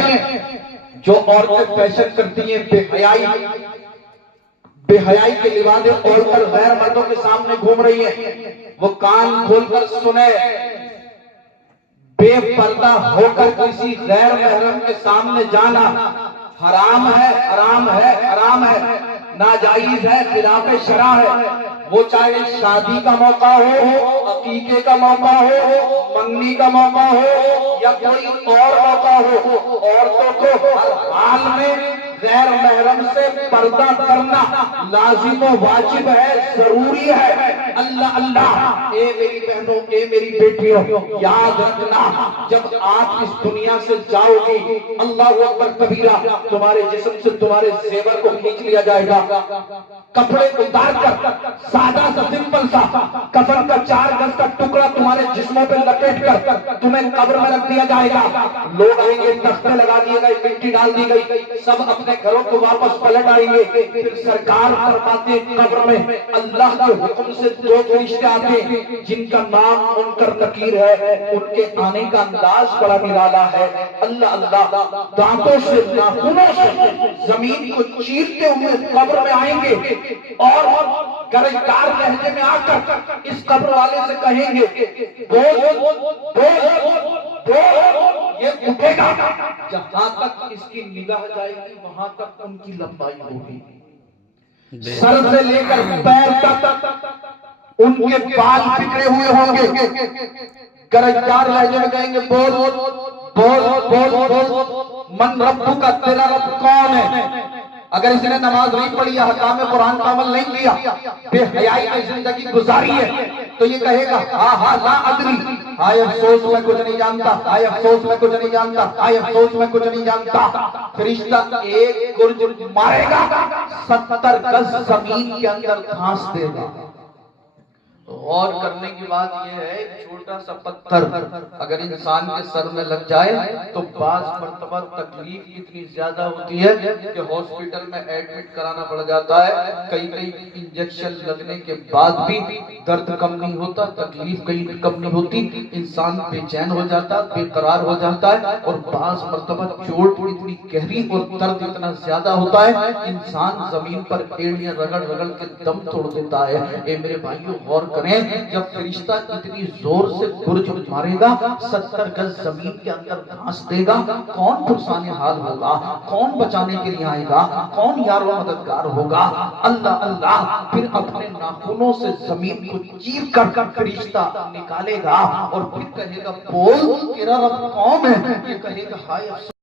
ہیں جو عورتیں فیشن کرتی ہیں، بے حیائی کے لباسیں اوڑھ کر غیر مردوں کے سامنے گھوم رہی ہیں، وہ کان کھول کر سنے، بے پردہ ہو کر کسی غیر محرم کے سامنے جانا حرام ہے، حرام ہے، حرام ہے، ناجائز ہے، خلاف شرع ہے۔ وہ چاہے شادی کا موقع ہو، عقیقے کا موقع ہو، منگنی کا موقع ہو یا کوئی اور موقع ہو، عورتوں کو ہر حال میں غیر محرم سے پردہ کرنا لازم و واجب ہے، ضروری ہے۔ اللہ اللہ، اے میری بہنوں، اے میری بیٹیوں، یاد رکھنا جب آپ اس دنیا سے جاؤ گی، اللہ اکبر کبیرہ، تمہارے جسم سے تمہارے زیور کو کھینچ لیا جائے گا، کپڑے اتار کر سادہ سا سمپل سا کفن کا 4 گز کا ٹکڑا تمہارے جسموں پہ لپیٹ کر تمہیں قبر میں رکھ دیا جائے گا۔ لوگ آئیں گے، تختے لگا دیے گئے، مٹی ڈال دی گئی، سب اپنے گھروں کو واپس پلٹ آئیں گے۔ پھر سرکار فرماتے ہیں قبر میں اللہ کے حکم سے 2 فرشتے آتے ہیں جن کا نام منکر نکیر ہے، ان کے آنے کا انداز بڑا نرالا ہے۔ اللہ اللہ، دانتوں سے ناخنوں سے زمین کو چیرتے ہوئے قبر میں آئیں گے اور گرجدار لہجے میں آ کر اس قبر والے سے کہیں گے، یہ اٹھے گا، جہاں تک اس کی نگاہ جائے گی وہاں تک ان کی لمبائی ہوگی، سر سے لے کر پیر تک ان کے بال بکھرے ہوئے ہوں گے۔ گرجدار لہجے میں کہیں گے، بول بول بول بول، من ربو کا، تیرا رب کون ہے؟ اگر اس نے نماز نہیں پڑھی یا حکام قرآن کا عمل نہیں کیا، بے حیائی کی زندگی گزاری ہے، تو یہ کہے گا ہاں ہاں لا ادری، ہائے افسوس میں کچھ نہیں جانتا، ہائے افسوس میں کچھ نہیں جانتا، ہائے افسوس میں کچھ نہیں جانتا۔ فرشتہ ایک گرج مارے گا، 70 گز زمین کے اندر دھانس دے گا۔ غور کرنے کی بات یہ ہے، ایک چھوٹا سا پتھر اگر انسان کے سر میں لگ جائے تو بعض مرتبہ تکلیف اتنی زیادہ ہوتی ہے کہ ہاسپٹل میں ایڈمٹ کرانا پڑ جاتا ہے۔ کئی انجیکشن لگنے کے بعد بھی درد کم نہیں ہوتا، تکلیف کہیں کم نہیں ہوتی، انسان بے چین ہو جاتا، بے قرار ہو جاتا ہے، اور بعض مرتبہ چوٹ اتنی گہری اور درد اتنا زیادہ ہوتا ہے انسان زمین پر ایڑیاں رگڑ رگڑ کے دم توڑ دیتا ہے۔ اے میرے بھائیوں، غور کریں، جب فرشتہ اتنی زور سے گرج مارے گا، 70 گز زمین کے اندر دھانس دے گا، کون پرسان حال ہوگا؟ کون بچانے کے لیے آئے گا؟ کون یار و مددگار ہوگا؟ اللہ اللہ، پھر اپنے ناخنوں سے زمین کو چیر کر فرشتہ نکالے گا اور پھر کہے گا، بول تیرا رب کون ہے؟ یہ کہے گا، ہائے افسوس